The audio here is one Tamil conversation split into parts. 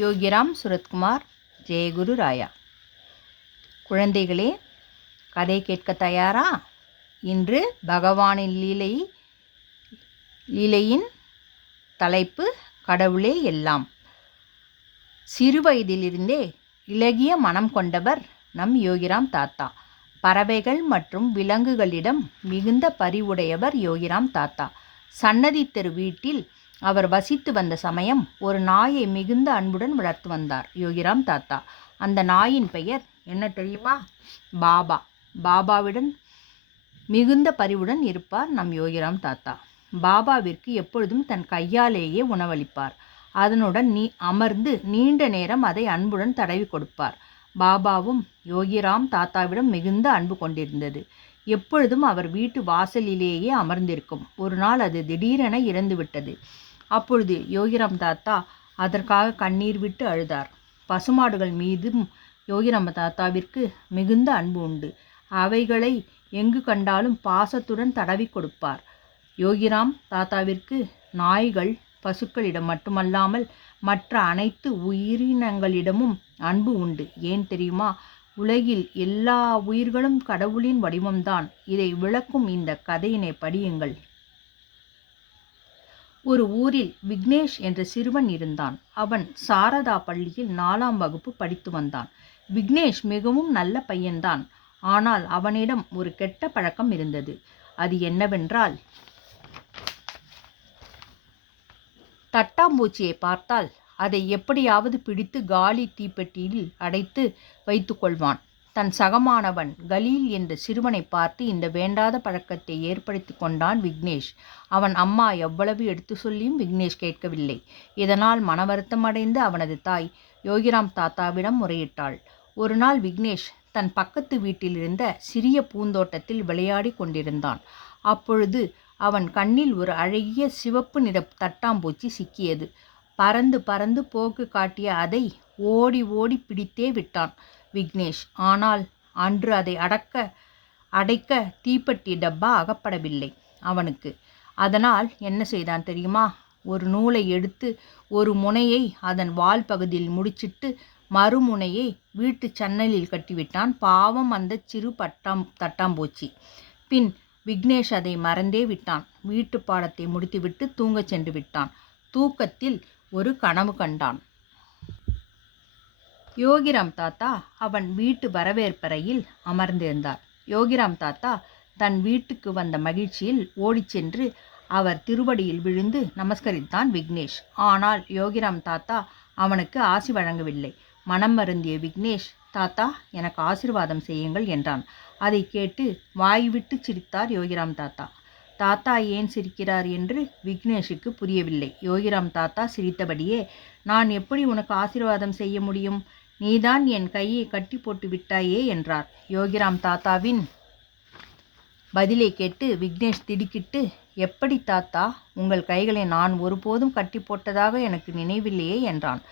யோகிராம் சுரத்குமார், ஜெயகுரு ராயா. குழந்தைகளே, கதை கேட்க தயாரா? இன்று பகவானின் லீலையின் தலைப்பு கடவுளே எல்லாம். சிறு வயதிலிருந்தே இளகிய மனம் கொண்டவர் நம் யோகிராம் தாத்தா. பறவைகள் மற்றும் விலங்குகளிடம் மிகுந்த பரிவுடையவர் யோகிராம் தாத்தா. சன்னதி தெரு வீட்டில் அவர் வசித்து வந்த சமயம் ஒரு நாயை மிகுந்த அன்புடன் வளர்த்து வந்தார் யோகிராம் தாத்தா. அந்த நாயின் பெயர் என்ன தெரியுமா? பாபா. பாபாவிடம் மிகுந்த பரிவுடன் இருப்பார் நம் யோகிராம் தாத்தா. பாபாவிற்கு எப்பொழுதும் தன் கையாலேயே உணவளிப்பார். அதனுடன் அமர்ந்து நீண்ட நேரம் அதை அன்புடன் தடவி கொடுப்பார். பாபாவும் யோகிராம் தாத்தாவிடம் மிகுந்த அன்பு கொண்டிருந்தது. எப்பொழுதும் அவர் வீட்டு வாசலிலேயே அமர்ந்திருக்கும். ஒரு நாள் அது திடீரென இறந்துவிட்டது. அப்பொழுது யோகிராம் தாத்தா அதற்காக கண்ணீர் விட்டு அழுதார். பசுமாடுகள் மீதும் யோகிராம் தாத்தாவிற்கு மிகுந்த அன்பு உண்டு. அவைகளை எங்கு கண்டாலும் பாசத்துடன் தடவி கொடுப்பார். யோகிராம் தாத்தாவிற்கு நாய்கள், பசுக்களிடம் மட்டுமல்லாமல் மற்ற அனைத்து உயிரினங்களிடமும் அன்பு உண்டு. ஏன் தெரியுமா? உலகில் எல்லா உயிர்களும் கடவுளின் வடிவம்தான். இதை விளக்கும் இந்த கதையினை படியுங்கள். ஒரு ஊரில் விக்னேஷ் என்ற சிறுவன் இருந்தான். அவன் சாரதா பள்ளியில் 4ஆம் வகுப்பு படித்து வந்தான். விக்னேஷ் மிகவும் நல்ல பையன்தான். ஆனால் அவனிடம் ஒரு கெட்ட பழக்கம் இருந்தது. அது என்னவென்றால், தட்டாம்பூச்சியை பார்த்தால் அதை எப்படியாவது பிடித்து காலி தீப்பெட்டியில் அடைத்து வைத்து கொள்வான். தன் சகமானவன் கலீல் என்ற சிறுவனை பார்த்து இந்த வேண்டாத பழக்கத்தை ஏற்படுத்தி கொண்டான் விக்னேஷ். அவன் அம்மா எவ்வளவு எடுத்து சொல்லியும் விக்னேஷ் கேட்கவில்லை. இதனால் மனவருத்தமடைந்து அவனது தாய் யோகிராம் தாத்தாவிடம் முறையிட்டாள். ஒரு நாள் விக்னேஷ் தன் பக்கத்து வீட்டில் இருந்த சிறிய பூந்தோட்டத்தில் விளையாடி கொண்டிருந்தான். அப்பொழுது அவன் கண்ணில் ஒரு அழகிய சிவப்பு நிற தட்டாம்பூச்சி சிக்கியது. பறந்து பறந்து போக்கு காட்டிய அதை ஓடி ஓடி பிடித்தே விட்டான் விக்னேஷ். ஆனால் அன்று அதை அடைக்க தீப்பெட்டி டப்பா அகப்படவில்லை அவனுக்கு. அதனால் என்ன செய்தான் தெரியுமா? ஒரு நூலை எடுத்து ஒரு முனையை அதன் வால் பகுதியில் முடிச்சிட்டு மறுமுனையை வீட்டு சன்னலில் கட்டிவிட்டான். பாவம் அந்த சிறு தட்டாம்பூச்சி. பின் விக்னேஷ் அதை மறந்தே விட்டான். வீட்டு பாடத்தை முடித்துவிட்டு தூங்கச் சென்று விட்டான். தூக்கத்தில் ஒரு கனவு கண்டான். யோகிராம் தாத்தா அவன் வீட்டு வரவேற்பறையில் அமர்ந்திருந்தார். யோகிராம் தாத்தா தன் வீட்டுக்கு வந்த மகிழ்ச்சியில் ஓடிச் சென்று அவர் திருவடியில் விழுந்து நமஸ்கரித்தான் விக்னேஷ். ஆனால் யோகிராம் தாத்தா அவனுக்கு ஆசி வழங்கவில்லை. மனம் வருந்திய விக்னேஷ், தாத்தா, எனக்கு ஆசீர்வாதம் செய்யுங்கள் என்றான். அதை கேட்டு வாய்விட்டு சிரித்தார் யோகிராம் தாத்தா. தாத்தா ஏன் சிரிக்கிறார் என்று விக்னேஷுக்கு புரியவில்லை. யோகிராம் தாத்தா சிரித்தபடியே, நான் எப்படி உனக்கு ஆசீர்வாதம் செய்ய முடியும்? நீதான் என் கையை கட்டி போட்டு விட்டாயே என்றார். யோகிராம் தாத்தாவின் பதிலை கேட்டு விக்னேஷ் திடுக்கிட்டு, எப்படி தாத்தா, உங்கள் கைகளை நான் ஒருபோதும் கட்டி போட்டதாக எனக்கு நினைவில்லையே என்றான்.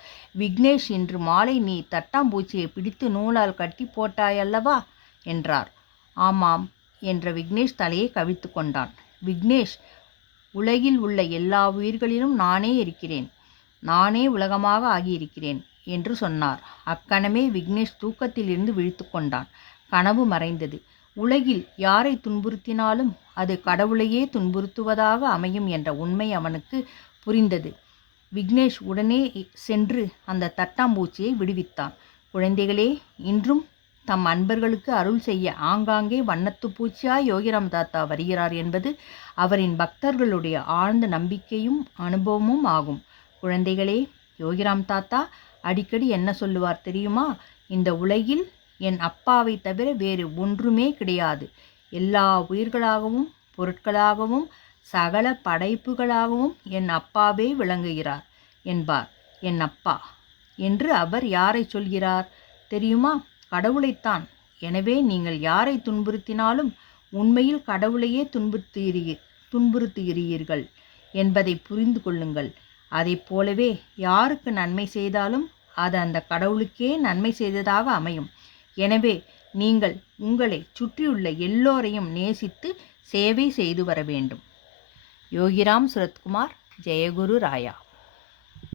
விக்னேஷ், இன்று மாலை நீ தட்டாம்பூச்சியை பிடித்து நூலால் கட்டி போட்டாயல்லவா என்றார். ஆமாம் என்ற விக்னேஷ் தலையை கவிழ்த்து கொண்டான். விக்னேஷ், உலகில் உள்ள எல்லா உயிர்களிலும் நானே இருக்கிறேன், நானே உலகமாக ஆகியிருக்கிறேன் என்று சொன்னார். அக்கணமே விக்னேஷ் தூக்கத்திலிருந்து விழித்து கொண்டான். கனவு மறைந்தது. உலகில் யாரை துன்புறுத்தினாலும் அது கடவுளையே துன்புறுத்துவதாக அமையும் என்ற உண்மை அவனுக்கு புரிந்தது. விக்னேஷ் உடனே சென்று அந்த தட்டாம்பூச்சியை விடுவித்தான். குழந்தைகளே, இன்றும் தம் அன்பர்களுக்கு அருள் செய்ய ஆங்காங்கே வண்ணத்து பூச்சியாய் யோகிராம் தாத்தா வருகிறார் என்பது அவரின் பக்தர்களுடைய ஆழ்ந்த நம்பிக்கையும் அனுபவமும் ஆகும். குழந்தைகளே, யோகிராம் தாத்தா அடிக்கடி என்ன சொல்லுவார் தெரியுமா? இந்த உலகில் என் அப்பாவை தவிர வேறு ஒன்றுமே கிடையாது. எல்லா உயிர்களாகவும் பொருட்களாகவும் சகல படைப்புகளாகவும் என் அப்பாவே விளங்குகிறார் என்பார். என் அப்பா என்று அவர் யாரை சொல்கிறார் தெரியுமா? கடவுளைத்தான். எனவே நீங்கள் யாரை துன்புறுத்தினாலும் உண்மையில் கடவுளையே துன்புறுத்துகிறீர்கள் என்பதை புரிந்து கொள்ளுங்கள். அதை போலவே யாருக்கு நன்மை செய்தாலும் அது அந்த கடவுளுக்கே நன்மை செய்ததாக அமையும். எனவே நீங்கள் உங்களை சுற்றியுள்ள எல்லோரையும் நேசித்து சேவை செய்து வர வேண்டும். யோகிராம் சுரத்குமார், ஜெயகுரு ராயா.